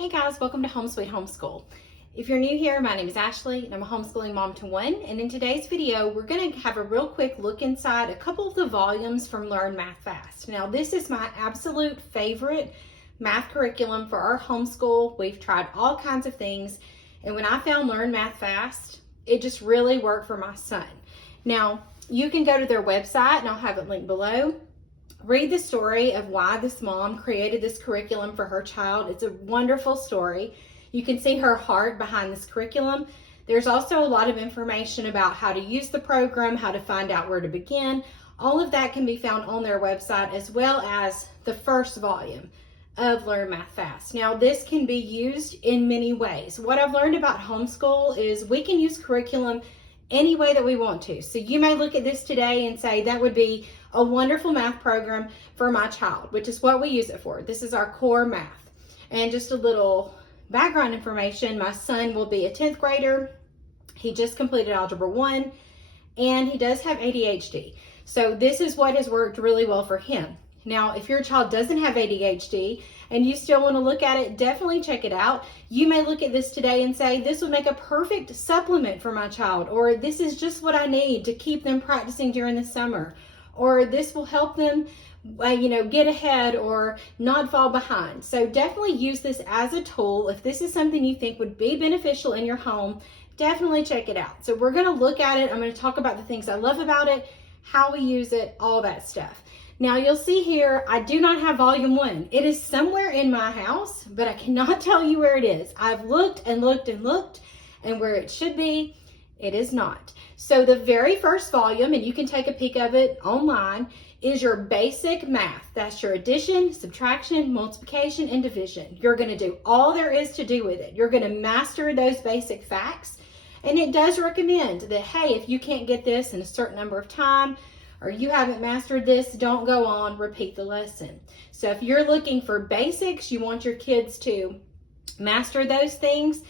Hey guys, welcome to Home Sweet Homeschool. If you're new here, my name is Ashley and I'm a homeschooling mom to one. And in today's video, we're going to have a real quick look inside a couple of the volumes from Learn Math Fast. Now, this is my absolute favorite math curriculum for our homeschool. We've tried all kinds of things. And when I found Learn Math Fast, it just really worked for my son. Now, you can go to their website and I'll have it linked below. Read the story of why this mom created this curriculum for her child. It's a wonderful story. You can see her heart behind this curriculum. There's also a lot of information about how to use the program, how to find out where to begin. All of that can be found on their website, as well as the first volume of Learn Math Fast. Now, this can be used in many ways. What I've learned about homeschool is we can use curriculum any way that we want to. So you may look at this today and say that would be a wonderful math program for my child, which is what we use it for. This is our core math. And just a little background information, my son will be a 10th grader. He just completed Algebra 1 and he does have ADHD. So this is what has worked really well for him. Now, if your child doesn't have ADHD and you still want to look at it, definitely check it out. You may look at this today and say, this would make a perfect supplement for my child, or this is just what I need to keep them practicing during the summer, or this will help them get ahead or not fall behind. So definitely use this as a tool. If this is something you think would be beneficial in your home, definitely check it out. So we're going to look at it. I'm going to talk about the things I love about it, how we use it, all that stuff. Now you'll see here, I do not have volume 1. It is somewhere in my house, but I cannot tell you where it is. I've looked and looked and looked, and where it should be, it is not. So the very first volume, and you can take a peek of it online, is your basic math. That's your addition, subtraction, multiplication, and division. You're going to do all there is to do with it. You're going to master those basic facts. And it does recommend that, hey, if you can't get this in a certain number of time, or you haven't mastered this, don't go on, repeat the lesson. So if you're looking for basics, you want your kids to master those things,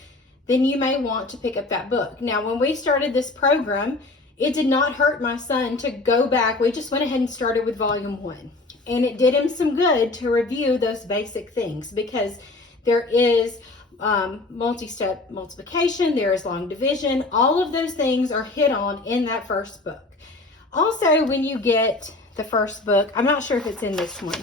then you may want to pick up that book. Now, when we started this program, it did not hurt my son to go back. We just went ahead and started with volume 1. And it did him some good to review those basic things, because there is multi-step multiplication, there is long division. All of those things are hit on in that first book. Also, when you get the first book, I'm not sure if it's in this one.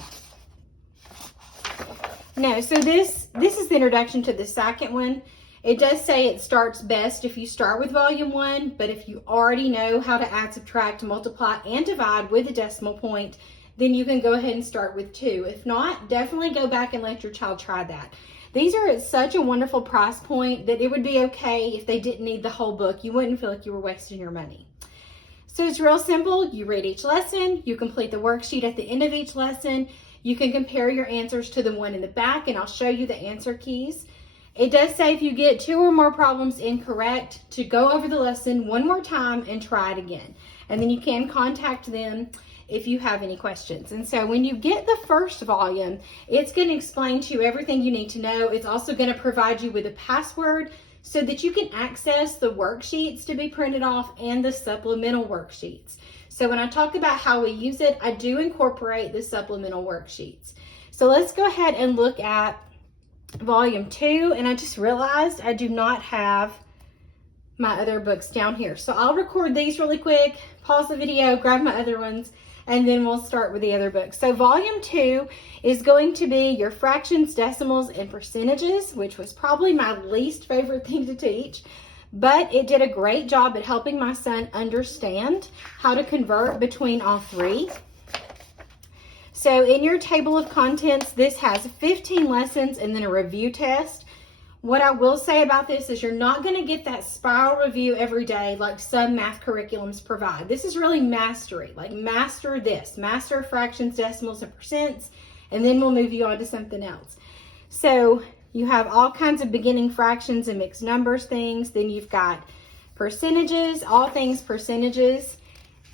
No, so this is the introduction to the second one. It does say it starts best if you start with volume 1, but if you already know how to add, subtract, multiply, and divide with a decimal point, then you can go ahead and start with 2. If not, definitely go back and let your child try that. These are at such a wonderful price point that it would be okay if they didn't need the whole book. You wouldn't feel like you were wasting your money. So it's real simple. You read each lesson, you complete the worksheet at the end of each lesson, you can compare your answers to the one in the back, and I'll show you the answer keys. It does say if you get 2 or more problems incorrect, to go over the lesson one more time and try it again. And then you can contact them if you have any questions. And so when you get the first volume, it's going to explain to you everything you need to know. It's also going to provide you with a password so that you can access the worksheets to be printed off and the supplemental worksheets. So when I talk about how we use it, I do incorporate the supplemental worksheets. So let's go ahead and look at volume 2. And I just realized I do not have my other books down here. So I'll record these really quick, pause the video, grab my other ones, and then we'll start with the other books. So volume 2 is going to be your fractions, decimals, and percentages, which was probably my least favorite thing to teach, but it did a great job at helping my son understand how to convert between all 3. So in your table of contents, this has 15 lessons and then a review test. What I will say about this is you're not going to get that spiral review every day like some math curriculums provide. This is really mastery, like master this, master fractions, decimals, and percents, and then we'll move you on to something else. So you have all kinds of beginning fractions and mixed numbers things. Then you've got percentages, all things percentages,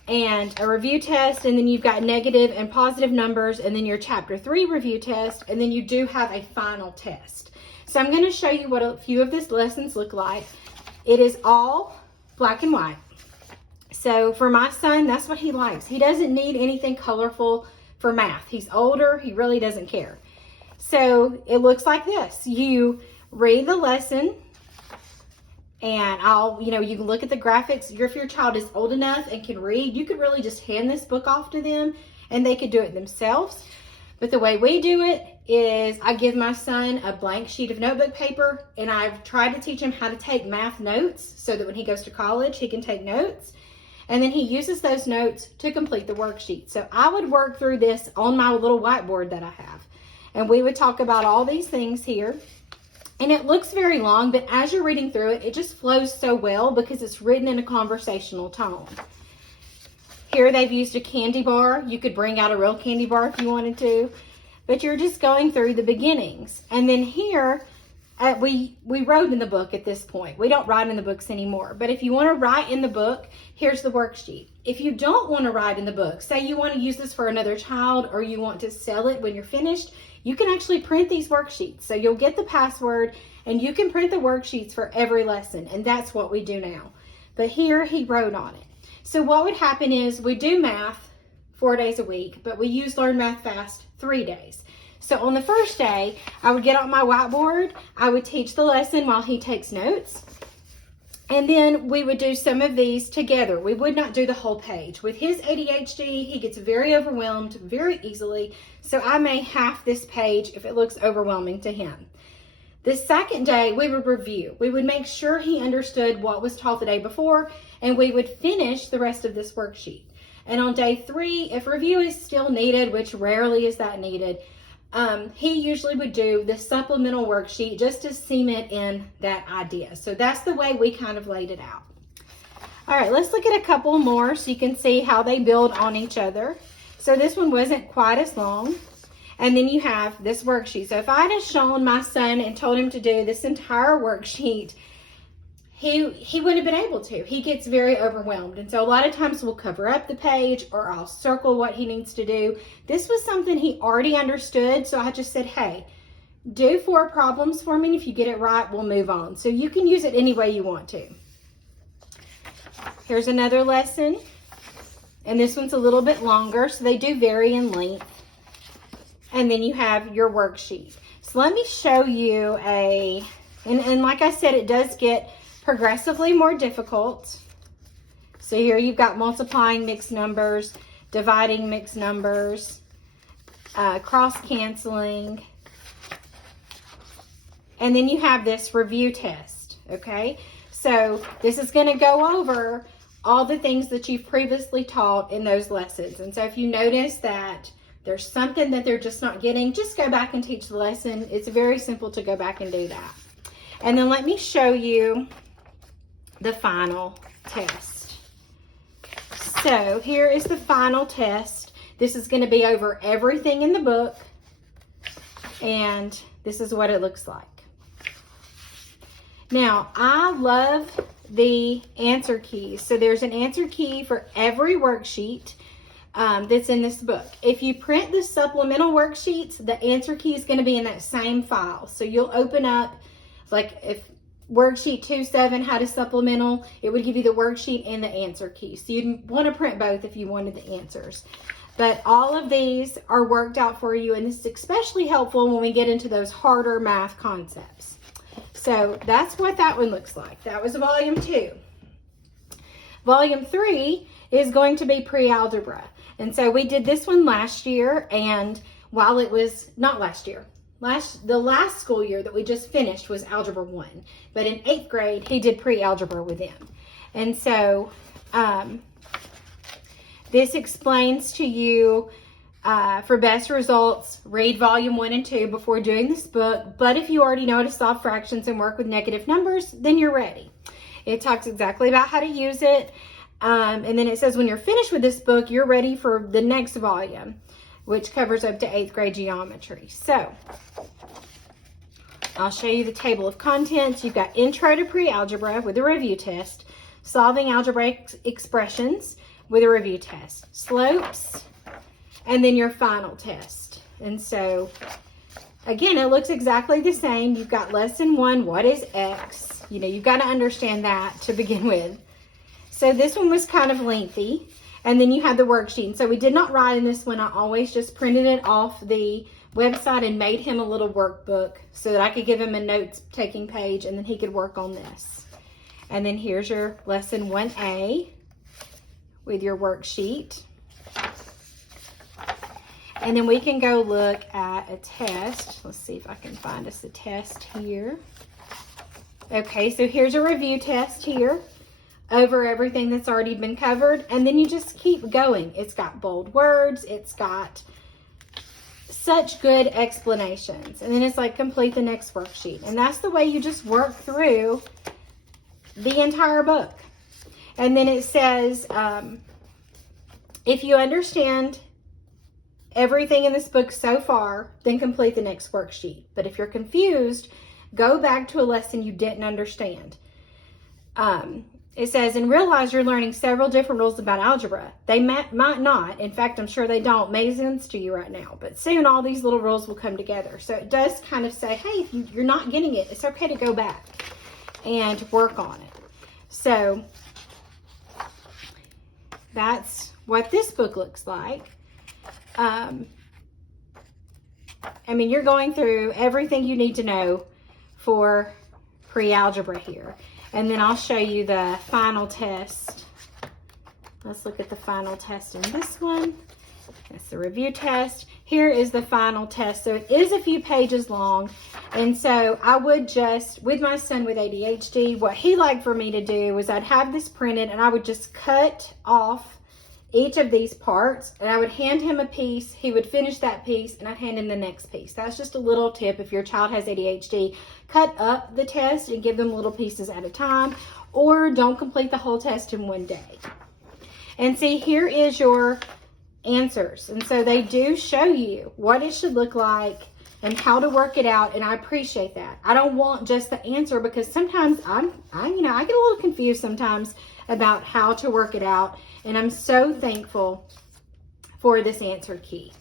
and a review test, and then you've got negative and positive numbers, and then your chapter 3 review test, and then you do have a final test. So I'm going to show you what a few of these lessons look like. It is all black and white. So for my son, that's what he likes. He doesn't need anything colorful for math. He's older. He really doesn't care. So it looks like this. You read the lesson, and you can look at the graphics. If your child is old enough and can read, you could really just hand this book off to them and they could do it themselves. But the way we do it is I give my son a blank sheet of notebook paper, and I've tried to teach him how to take math notes so that when he goes to college, he can take notes. And then he uses those notes to complete the worksheet. So I would work through this on my little whiteboard that I have. And we would talk about all these things here. And it looks very long, but as you're reading through it, it just flows so well because it's written in a conversational tone. Here they've used a candy bar. You could bring out a real candy bar if you wanted to, but you're just going through the beginnings. And then here, we wrote in the book at this point. We don't write in the books anymore, but if you want to write in the book, here's the worksheet. If you don't want to write in the book, say you want to use this for another child or you want to sell it when you're finished, you can actually print these worksheets. So you'll get the password and you can print the worksheets for every lesson, and that's what we do now. But here he wrote on it. So what would happen is we do math 4 days a week, but we use Learn Math Fast 3 days. So on the first day, I would get on my whiteboard, I would teach the lesson while he takes notes, and then we would do some of these together. We would not do the whole page. With his ADHD, he gets very overwhelmed very easily, so I may half this page if it looks overwhelming to him. The second day, we would review. We would make sure he understood what was taught the day before, and we would finish the rest of this worksheet. And on day 3, if review is still needed, which rarely is that needed, he usually would do the supplemental worksheet just to cement in that idea. So that's the way we kind of laid it out. All right, let's look at a couple more so you can see how they build on each other. So this one wasn't quite as long. And then you have this worksheet. So if I had shown my son and told him to do this entire worksheet, he wouldn't have been able to. He gets very overwhelmed. And so a lot of times we'll cover up the page or I'll circle what he needs to do. This was something he already understood. So I just said, hey, do 4 problems for me. And if you get it right, we'll move on. So you can use it any way you want to. Here's another lesson. And this one's a little bit longer. So they do vary in length. And then you have your worksheet. So let me show you and like I said, it does get progressively more difficult. So here you've got multiplying mixed numbers, dividing mixed numbers, cross-canceling. And then you have this review test, okay? So this is going to go over all the things that you've previously taught in those lessons. And so if you notice that there's something that they're just not getting, just go back and teach the lesson. It's very simple to go back and do that. And then let me show you the final test. So here is the final test. This is going to be over everything in the book. And this is what it looks like. Now, I love the answer keys. So there's an answer key for every worksheet that's in this book. If you print the supplemental worksheets, the answer key is going to be in that same file. So you'll open up, like if worksheet 2.7 had a supplemental, it would give you the worksheet and the answer key. So you'd want to print both if you wanted the answers. But all of these are worked out for you, and this is especially helpful when we get into those harder math concepts. So that's what that one looks like. That was volume 2. Volume 3 is going to be pre-algebra. And so we did this one last year, and while it was, not last year, the last school year that we just finished was Algebra 1. But in 8th grade, he did pre-algebra with them. And so this explains to you, for best results, read volume 1 and 2 before doing this book. But if you already know how to solve fractions and work with negative numbers, then you're ready. It talks exactly about how to use it. And then it says when you're finished with this book, you're ready for the next volume, which covers up to 8th grade geometry. So I'll show you the table of contents. You've got Intro to Pre-Algebra with a review test, Solving Algebraic Expressions with a review test, Slopes, and then your final test. And so, again, it looks exactly the same. You've got Lesson 1, what is X? You know, you've got to understand that to begin with. So this one was kind of lengthy. And then you had the worksheet. And so we did not write in this one. I always just printed it off the website and made him a little workbook so that I could give him a notes-taking page and then he could work on this. And then here's your lesson 1A with your worksheet. And then we can go look at a test. Let's see if I can find us a test here. Okay, so here's a review test here over everything that's already been covered. And then you just keep going. It's got bold words. It's got such good explanations. And then it's like complete the next worksheet. And that's the way you just work through the entire book. And then it says, if you understand everything in this book so far, then complete the next worksheet. But if you're confused, go back to a lesson you didn't understand. It says, and realize you're learning several different rules about algebra. They might not, in fact, I'm sure they don't, make sense to you right now. But soon all these little rules will come together. So it does kind of say, hey, if you're not getting it, it's okay to go back and work on it. So that's what this book looks like. I mean, you're going through everything you need to know for pre-algebra here. And then I'll show you the final test. Let's look at the final test in this one. That's the review test. Here is the final test. So it is a few pages long. And so I would just, with my son with ADHD, what he liked for me to do was I'd have this printed and I would just cut off each of these parts and I would hand him a piece. He would finish that piece and I'd hand him the next piece. That's just a little tip if your child has ADHD. Cut up the test and give them little pieces at a time, or don't complete the whole test in one day. And see, here is your answers. And so they do show you what it should look like and how to work it out, and I appreciate that. I don't want just the answer because sometimes I get a little confused sometimes about how to work it out, and I'm so thankful for this answer key.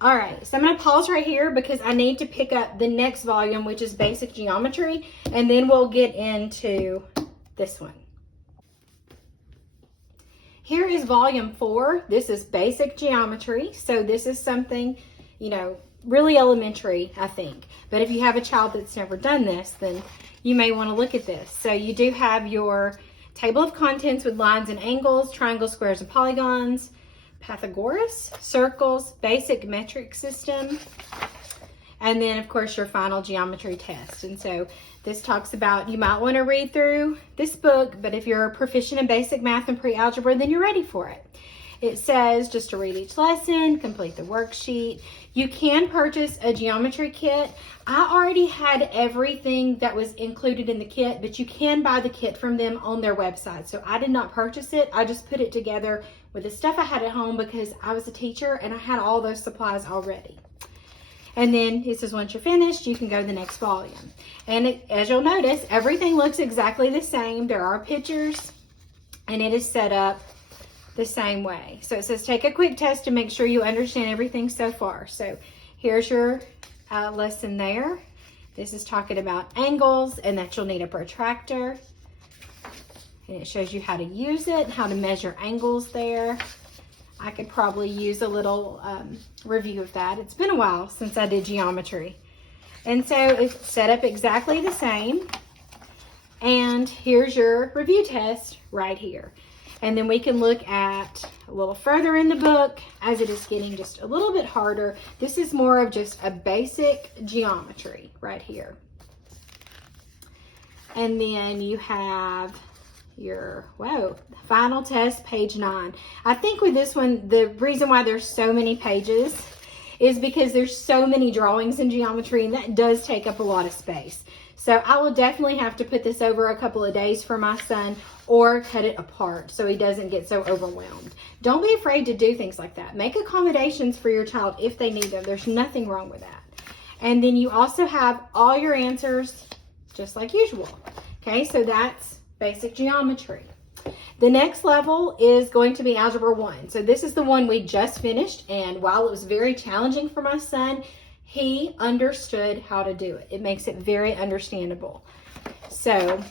All right, so I'm going to pause right here because I need to pick up the next volume, which is Basic Geometry, and then we'll get into this one. Here is volume 4. This is Basic Geometry, so this is something, really elementary, I think. But if you have a child that's never done this, then you may want to look at this. So you do have your table of contents with lines and angles, triangles, squares, and polygons, Pythagoras, circles, basic metric system, and then, of course, your final geometry test. And so this talks about, you might want to read through this book, but if you're proficient in basic math and pre-algebra, then you're ready for it. It says just to read each lesson, complete the worksheet. You can purchase a geometry kit. I already had everything that was included in the kit, but you can buy the kit from them on their website. So I did not purchase it. I just put it together with the stuff I had at home because I was a teacher and I had all those supplies already. And then it says once you're finished, you can go to the next volume. And as you'll notice, everything looks exactly the same. There are pictures and it is set up the same way. So it says take a quick test to make sure you understand everything so far. So here's your lesson there. This is talking about angles and that you'll need a protractor. And it shows you how to use it, how to measure angles there. I could probably use a little review of that. It's been a while since I did geometry. And so it's set up exactly the same. And here's your review test right here. And then we can look at a little further in the book as it is getting just a little bit harder. This is more of just a basic geometry right here. And then you have your, final test, page 9. I think with this one, the reason why there's so many pages is because there's so many drawings in geometry, and that does take up a lot of space. So I will definitely have to put this over a couple of days for my son or cut it apart so he doesn't get so overwhelmed. Don't be afraid to do things like that. Make accommodations for your child if they need them. There's nothing wrong with that. And then you also have all your answers just like usual. Okay, so that's basic geometry. The next level is going to be Algebra 1. So this is the one we just finished, and while it was very challenging for my son, he understood how to do it. It makes it very understandable. So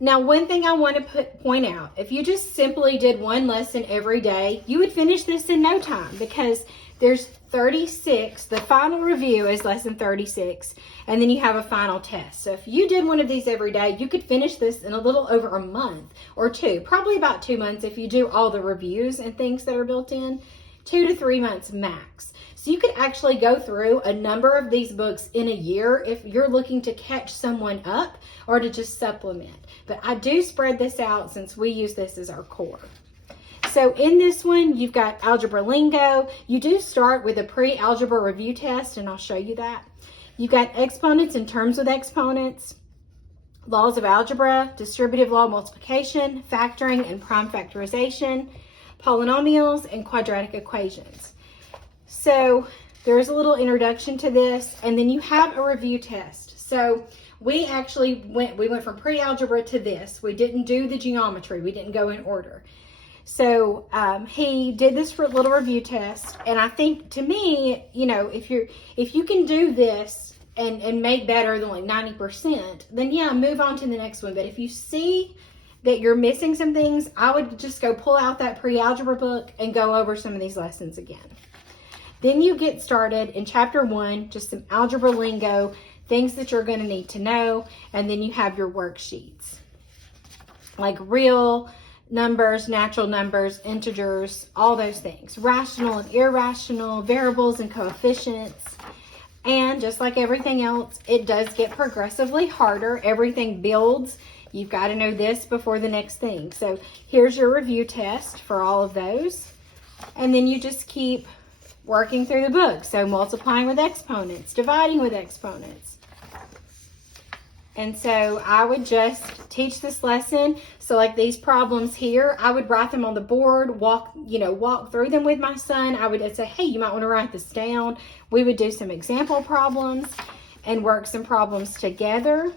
now one thing I want to point out, if you just simply did one lesson every day, you would finish this in no time because There's 36. The final review is lesson 36, and then you have a final test. So if you did one of these every day, you could finish this in a little over a month or two, probably about 2 months if you do all the reviews and things that are built in, 2 to 3 months max. So you could actually go through a number of these books in a year if you're looking to catch someone up or to just supplement. But I do spread this out since we use this as our core. So in this one, you've got algebra lingo. You do start with a pre-algebra review test, and I'll show you that. You've got exponents and terms with exponents, laws of algebra, distributive law multiplication, factoring and prime factorization, polynomials, and quadratic equations. So there's a little introduction to this, and then you have a review test. So we actually went from pre-algebra to this. We didn't do the geometry. We didn't go in order. So he did this for a little review test, and I think, to me, you know, if you can do this and make better than like 90%, then yeah, move on to the next one. But if you see that you're missing some things, I would just go pull out that pre-algebra book and go over some of these lessons again. Then you get started in chapter 1, just some algebra lingo, things that you're going to need to know, and then you have your worksheets, like real numbers, natural numbers, integers, all those things, rational and irrational, variables and coefficients. And just like everything else, it does get progressively harder. Everything builds. You've got to know this before the next thing. So here's your review test for all of those. And then you just keep working through the book. So multiplying with exponents, dividing with exponents. And so I would just teach this lesson. So like these problems here, I would write them on the board, walk through them with my son. I would say, hey, you might want to write this down. We would do some example problems and work some problems together.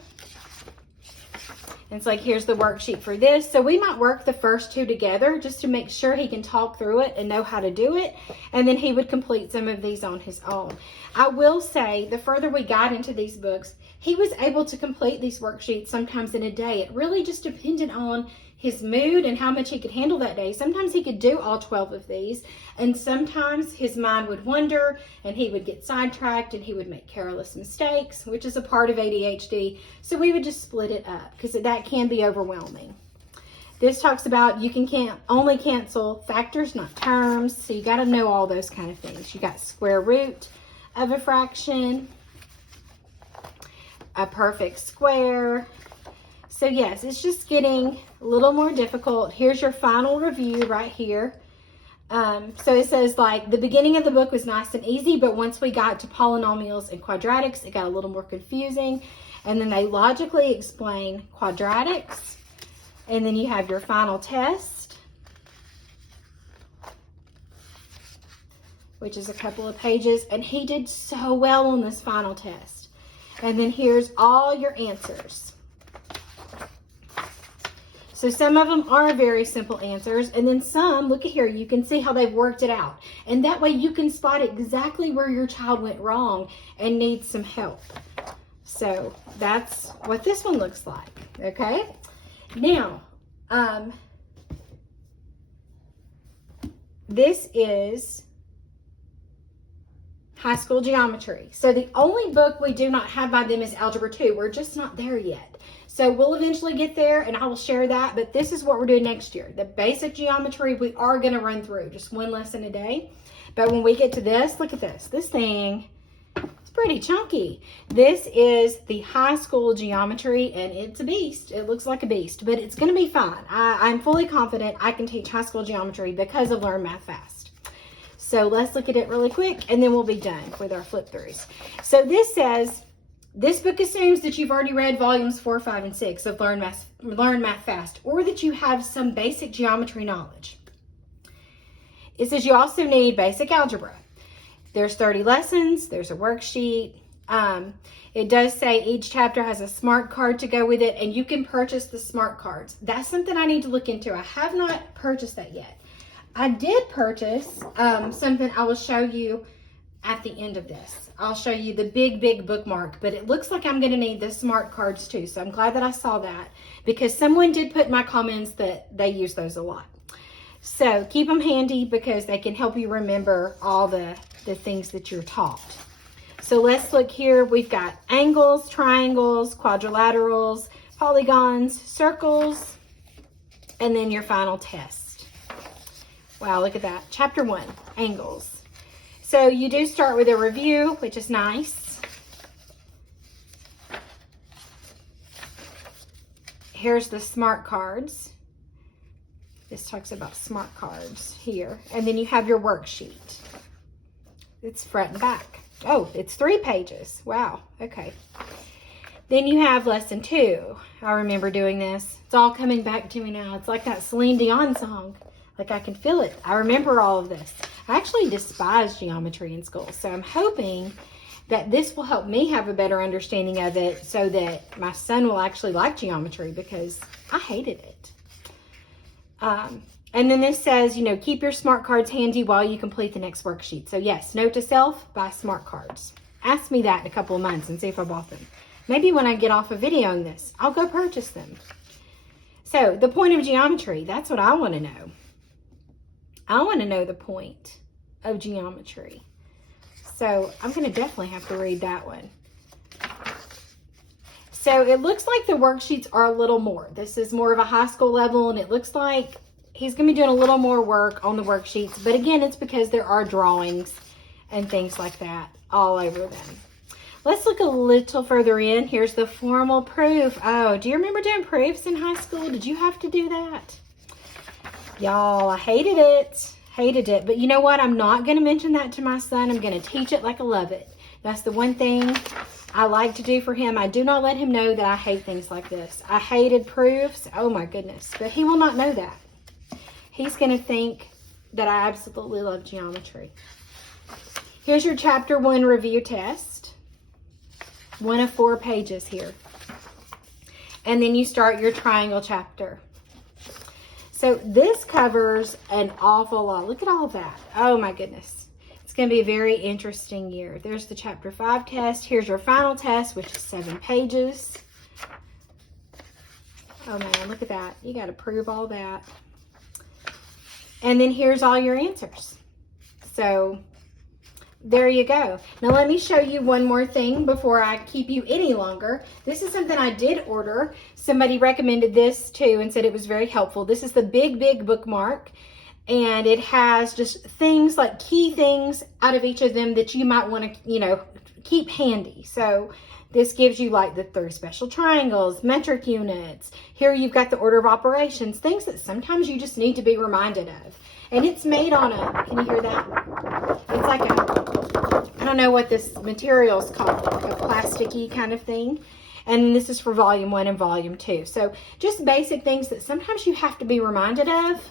And it's like, here's the worksheet for this. So we might work the first two together just to make sure he can talk through it and know how to do it. And then he would complete some of these on his own. I will say, the further we got into these books, he was able to complete these worksheets sometimes in a day. It really just depended on his mood and how much he could handle that day. Sometimes he could do all 12 of these, and sometimes his mind would wander and he would get sidetracked and he would make careless mistakes, which is a part of ADHD. So we would just split it up because that can be overwhelming. This talks about you can only cancel factors, not terms. So you got to know all those kind of things. You got square root of a fraction, a perfect square. So yes, it's just getting a little more difficult. Here's your final review right here. So it says, like, the beginning of the book was nice and easy, but once we got to polynomials and quadratics, it got a little more confusing. And then they logically explain quadratics. And then you have your final test, which is a couple of pages. And he did so well on this final test. And then here's all your answers. So some of them are very simple answers, and then some, look at here, you can see how they've worked it out. And that way you can spot exactly where your child went wrong and needs some help. So that's what this one looks like, okay? Now, this is high school geometry. So the only book we do not have by them is Algebra 2. We're just not there yet. So we'll eventually get there, and I will share that, but this is what we're doing next year. The basic geometry, we are going to run through just one lesson a day. But when we get to this, look at this. This thing, it's pretty chunky. This is the high school geometry, and it's a beast. It looks like a beast, but it's going to be fine. I'm fully confident I can teach high school geometry because of Learn Math Fast. So let's look at it really quick, and then we'll be done with our flip throughs. So this says, this book assumes that you've already read volumes 4, 5, and 6 of Learn Math Fast, or that you have some basic geometry knowledge. It says you also need basic algebra. There's 30 lessons. There's a worksheet. It does say each chapter has a smart card to go with it, and you can purchase the smart cards. That's something I need to look into. I have not purchased that yet. I did purchase something I will show you at the end of this. I'll show you the big bookmark, but it looks like I'm going to need the smart cards too. So I'm glad that I saw that, because someone did put in my comments that they use those a lot. So keep them handy because they can help you remember all the things that you're taught. So let's look here. We've got angles, triangles, quadrilaterals, polygons, circles, and then your final test. Wow, look at that. Chapter 1, angles. So you do start with a review, which is nice. Here's the smart cards. This talks about smart cards here. And then you have your worksheet. It's front and back. Oh, it's 3 pages. Wow, okay. Then you have lesson 2. I remember doing this. It's all coming back to me now. It's like that Celine Dion song. Like I can feel it. I remember all of this. I actually despised geometry in school. So I'm hoping that this will help me have a better understanding of it so that my son will actually like geometry because I hated it. And then this says, you know, keep your smart cards handy while you complete the next worksheet. So yes, note to self, buy smart cards. Ask me that in a couple of months and see if I bought them. Maybe when I get off of videoing this, I'll go purchase them. So the point of geometry, that's what I want to know. I want to know the point of geometry. So I'm going to definitely have to read that one. So it looks like the worksheets are a little more. This is more of a high school level, and it looks like he's going to be doing a little more work on the worksheets. But again, it's because there are drawings and things like that all over them. Let's look a little further in. Here's the formal proof. Oh, do you remember doing proofs in high school? Did you have to do that? Y'all, I hated it. Hated it. But you know what? I'm not going to mention that to my son. I'm going to teach it like I love it. That's the one thing I like to do for him. I do not let him know that I hate things like this. I hated proofs. Oh my goodness. But he will not know that. He's going to think that I absolutely love geometry. Here's your chapter 1 review test. 1 of 4 pages here. And then you start your triangle chapter. So this covers an awful lot. Look at all that. Oh my goodness. It's going to be a very interesting year. There's the chapter 5 test. Here's your final test, which is 7 pages. Oh man, look at that. You got to prove all that. And then here's all your answers. So there you go. Now let me show you one more thing before I keep you any longer. This is something I did order. Somebody recommended this too and said it was very helpful. This is the Big bookmark. And it has just things like key things out of each of them that you might want to, you know, keep handy. So this gives you like the 3 special triangles, metric units. Here you've got the order of operations, things that sometimes you just need to be reminded of. And it's made on a, can you hear that? It's like a, I don't know what this material is called, like a plasticky kind of thing. And this is for volume 1 and volume 2. So just basic things that sometimes you have to be reminded of.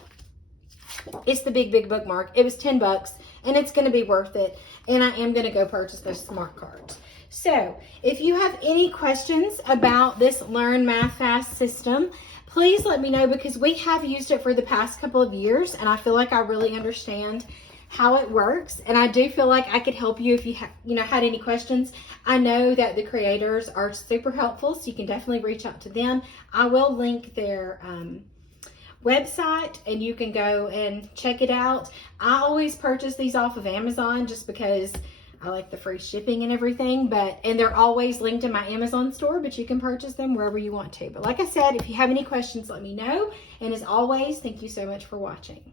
It's the Big bookmark. It was $10 and it's going to be worth it. And I am going to go purchase those smart cards. So if you have any questions about this Learn Math Fast system, please let me know because we have used it for the past couple of years and I feel like I really understand how it works. And I do feel like I could help you if you had any questions. I know that the creators are super helpful, so you can definitely reach out to them. I will link their website and you can go and check it out. I always purchase these off of Amazon just because I like the free shipping and everything, and they're always linked in my Amazon store, but you can purchase them wherever you want to. But like I said, if you have any questions, let me know. And as always, thank you so much for watching.